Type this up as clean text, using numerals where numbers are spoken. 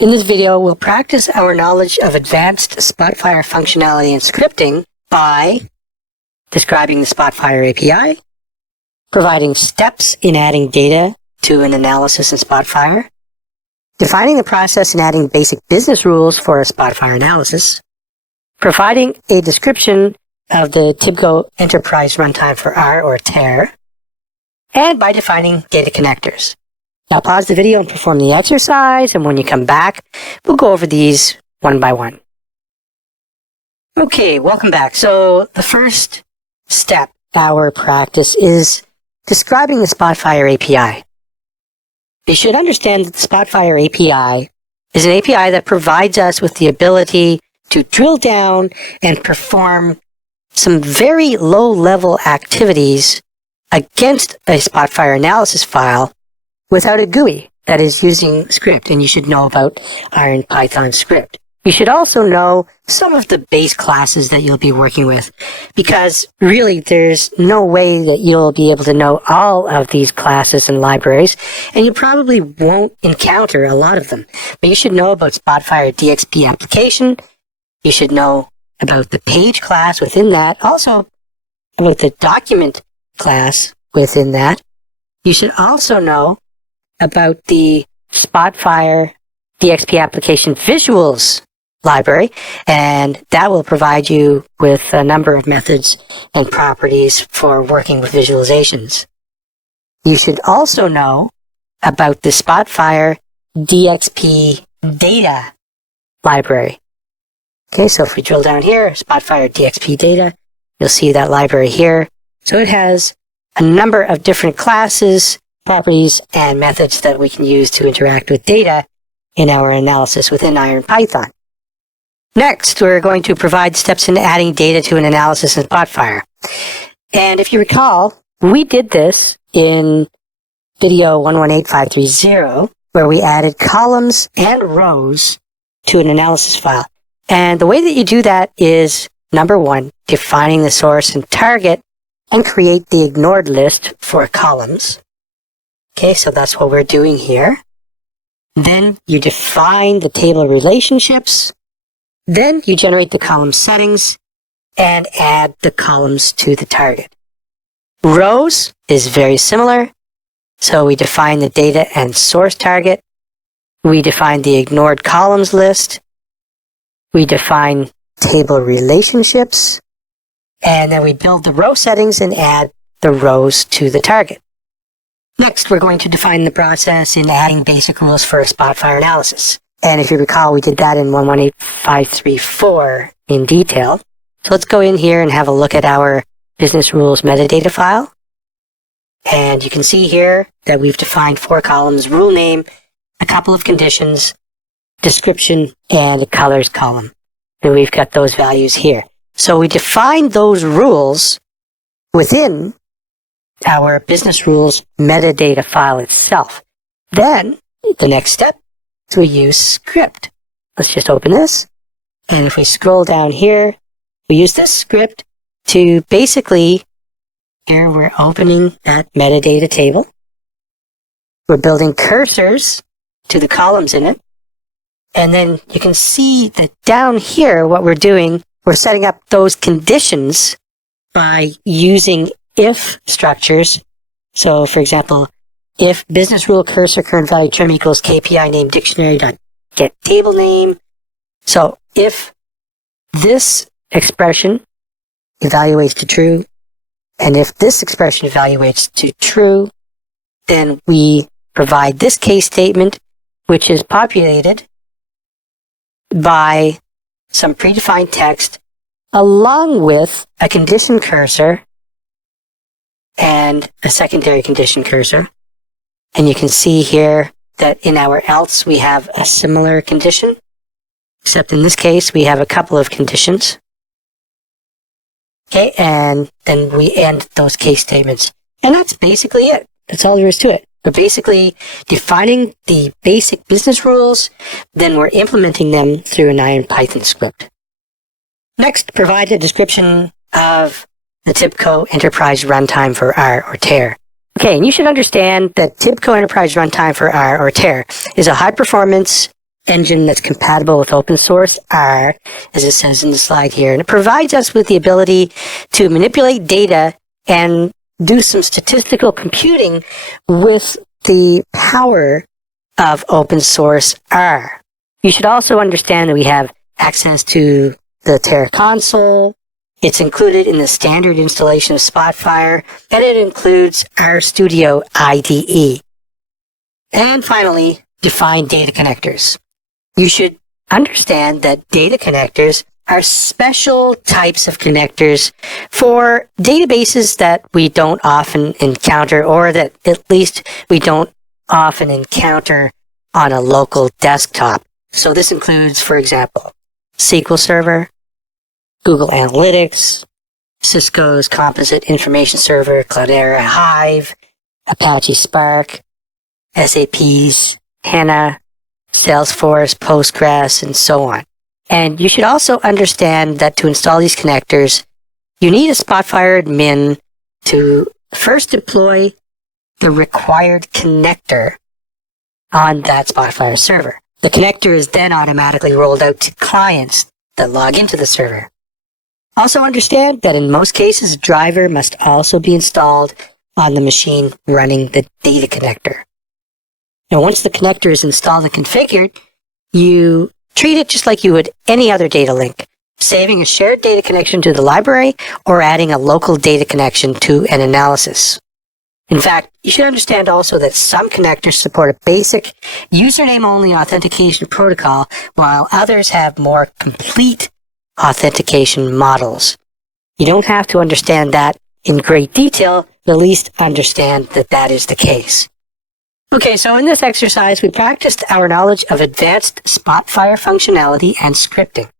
In this video, we'll practice our knowledge of advanced Spotfire functionality and scripting by describing the Spotfire API, providing steps in adding data to an analysis in Spotfire, defining the process in adding basic business rules for a Spotfire analysis, providing a description of the TIBCO Enterprise Runtime for R or TAR, and by defining data connectors. Now pause the video and perform the exercise, and when you come back, we'll go over these one by one. Okay, welcome back. So the first step, our practice, is describing the Spotfire API. You should understand that the Spotfire API is an API that provides us with the ability to drill down and perform some very low-level activities against a Spotfire analysis file without a GUI, that is using script, and you should know about Iron Python script. You should also know some of the base classes that you'll be working with, because really there's no way that you'll be able to know all of these classes and libraries, and you probably won't encounter a lot of them. But you should know about Spotfire DXP application. You should know about the page class within that, also about the document class within that. You should also know about the Spotfire DXP application visuals library, and that will provide you with a number of methods and properties for working with visualizations. You should also know about the Spotfire DXP data library. Okay, so if we drill down here, Spotfire DXP data, you'll see that library here. So it has a number of different classes, properties, and methods that we can use to interact with data in our analysis within Iron Python. Next, we're going to provide steps in adding data to an analysis in Spotfire. And if you recall, we did this in video 118530, where we added columns and rows to an analysis file. And the way that you do that is, number one, defining the source and target and create the ignored list for columns. Okay, so that's what we're doing here. Then you define the table relationships. Then you generate the column settings and add the columns to the target. Rows is very similar. So we define the data and source target. We define the ignored columns list. We define table relationships. And then we build the row settings and add the rows to the target. Next, we're going to define the process in adding basic rules for a Spotfire analysis. And if you recall, we did that in 118534 in detail. So let's go in here and have a look at our business rules metadata file. And you can see here that we've defined 4 columns: rule name, a couple of conditions, description, and a colors column. And we've got those values here. So we defined those rules within our business rules metadata file itself. Then, the next step is we use script. Let's just open this. And if we scroll down here, we use this script to basically, here we're opening that metadata table. We're building cursors to the columns in it. And then you can see that down here, what we're doing, we're setting up those conditions by using if structures. So, for example, if business rule cursor current value trim equals KPI name dictionary dot get table name. So if this expression evaluates to true, and if this expression evaluates to true, then we provide this case statement, which is populated by some predefined text along with a condition cursor and a secondary condition cursor. And you can see here that in our else we have a similar condition, except in this case we have a couple of conditions. Okay, and then we end those case statements. And that's basically it. That's all there is to it. We're basically defining the basic business rules, then we're implementing them through an Iron Python script. Next, provide a description of the TIBCO Enterprise Runtime for R or TAR. Okay, and you should understand that TIBCO Enterprise Runtime for R or TAR is a high-performance engine that's compatible with open source R, as it says in the slide here. And it provides us with the ability to manipulate data and do some statistical computing with the power of open source R. You should also understand that we have access to the Terra console. It's included in the standard installation of Spotfire, and it includes RStudio IDE. And finally, define data connectors. You should understand that data connectors are special types of connectors for databases that we don't often encounter, or that at least we don't often encounter on a local desktop. So this includes, for example, SQL Server, Google Analytics, Cisco's Composite Information Server, Cloudera Hive, Apache Spark, SAP's HANA, Salesforce, Postgres, and so on. And you should also understand that to install these connectors, you need a Spotfire admin to first deploy the required connector on that Spotfire server. The connector is then automatically rolled out to clients that log into the server. Also understand that in most cases, a driver must also be installed on the machine running the data connector. Now, once the connector is installed and configured, you treat it just like you would any other data link, saving a shared data connection to the library or adding a local data connection to an analysis. In fact, you should understand also that some connectors support a basic username-only authentication protocol, while others have more complete authentication models. You don't have to understand that in great detail, but at least understand that that is the case. Okay, so in this exercise, we practiced our knowledge of advanced Spotfire functionality and scripting.